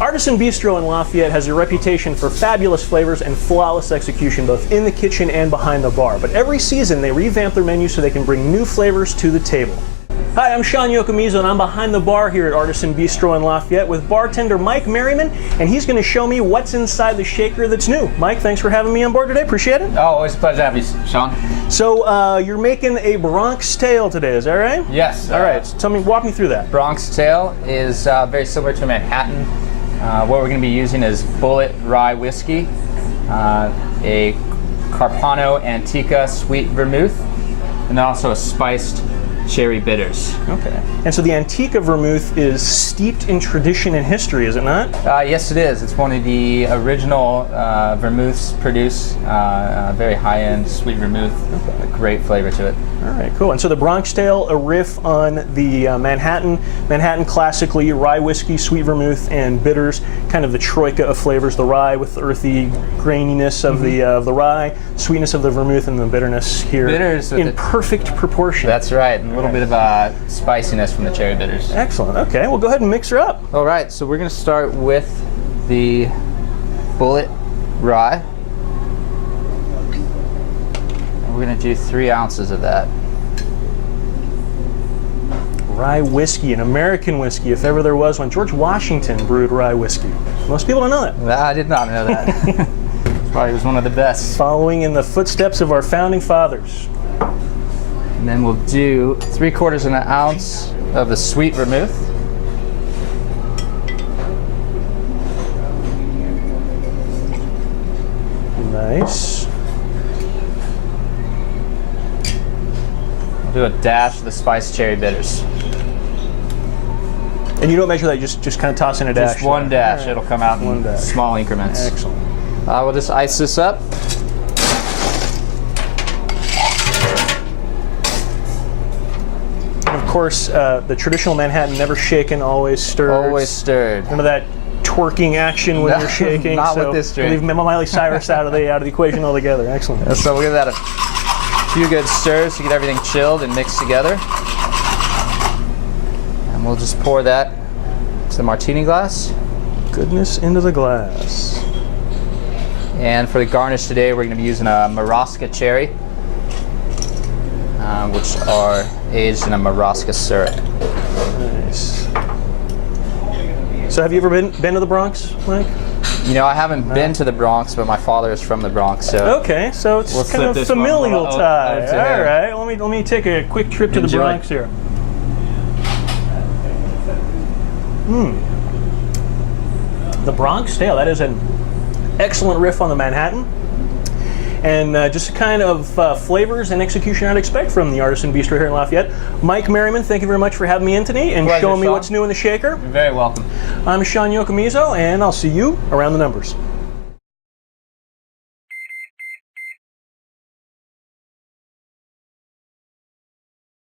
Artisan Bistro in Lafayette has a reputation for fabulous flavors and flawless execution both in the kitchen and behind the bar. But every season they revamp their menu so they can bring new flavors to the table. Hi, I'm Sean Yokomizo and I'm behind the bar here at Artisan Bistro in Lafayette with bartender Mike Merriman, and he's going to show me what's inside the shaker that's new. Mike, thanks for having me on board today. Appreciate it. Oh, always a pleasure to have you, Sean. So you're making a Bronx tail today, is that right? Yes. All right. So walk me through that. Bronx tail is very similar to Manhattan. What we're going to be using is Bullet rye whiskey, a Carpano Antica sweet vermouth, and then also a spiced cherry bitters. Okay. And so the Antica vermouth is steeped in tradition and history, is it not? Yes, it is. It's one of the original vermouths produced. Very high-end sweet vermouth. Okay. A great flavor to it. All right, cool. And so the Bronx tail, a riff on the Manhattan classically rye whiskey, sweet vermouth, and bitters. Kind of the troika of flavors: the rye with the earthy graininess of the rye, sweetness of the vermouth, and the bitterness here. Bitters in perfect proportion. That's right. And a little bit of spiciness from the cherry bitters. Excellent. Okay, well, go ahead and mix her up. All right. So we're going to start with the Bullet rye. We're going to do 3 ounces of that. Rye whiskey, an American whiskey, if ever there was one. George Washington brewed rye whiskey. Most people don't know that. I did not know that. Probably was one of the best. Following in the footsteps of our founding fathers. And then we'll do 3/4 of an ounce of the sweet vermouth. Nice. We'll do a dash of the spiced cherry bitters. And you don't measure that, you just kind of toss in a dash? Just one dash. Right. It'll come out one in dash. Small increments. Excellent. We'll just ice this up. And of course, the traditional Manhattan, never shaken, always stirred. Always stirred. None of that twerking action when you're shaking. Not with this drink. Leave Miley Cyrus out of the equation altogether. Excellent. So we'll give that a few good stirs to get everything chilled and mixed together. And we'll just pour that to the martini glass. Goodness into the glass. And for the garnish today, we're going to be using a Marasca cherry, which are aged in a Marasca syrup. Nice. So have you ever been to the Bronx, Mike? You know, I haven't been to the Bronx, but my father is from the Bronx, so... Okay, so it's kind of familial tie. All right, let me take a quick trip to the Bronx here. The Bronx tail, that is an excellent riff on the Manhattan. And just the kind of flavors and execution I'd expect from the Artisan Bistro here in Lafayette. Mike Merriman, thank you very much for having me in today and showing me what's new in the shaker. You're very welcome. I'm Sean Yokomizo, and I'll see you around the numbers.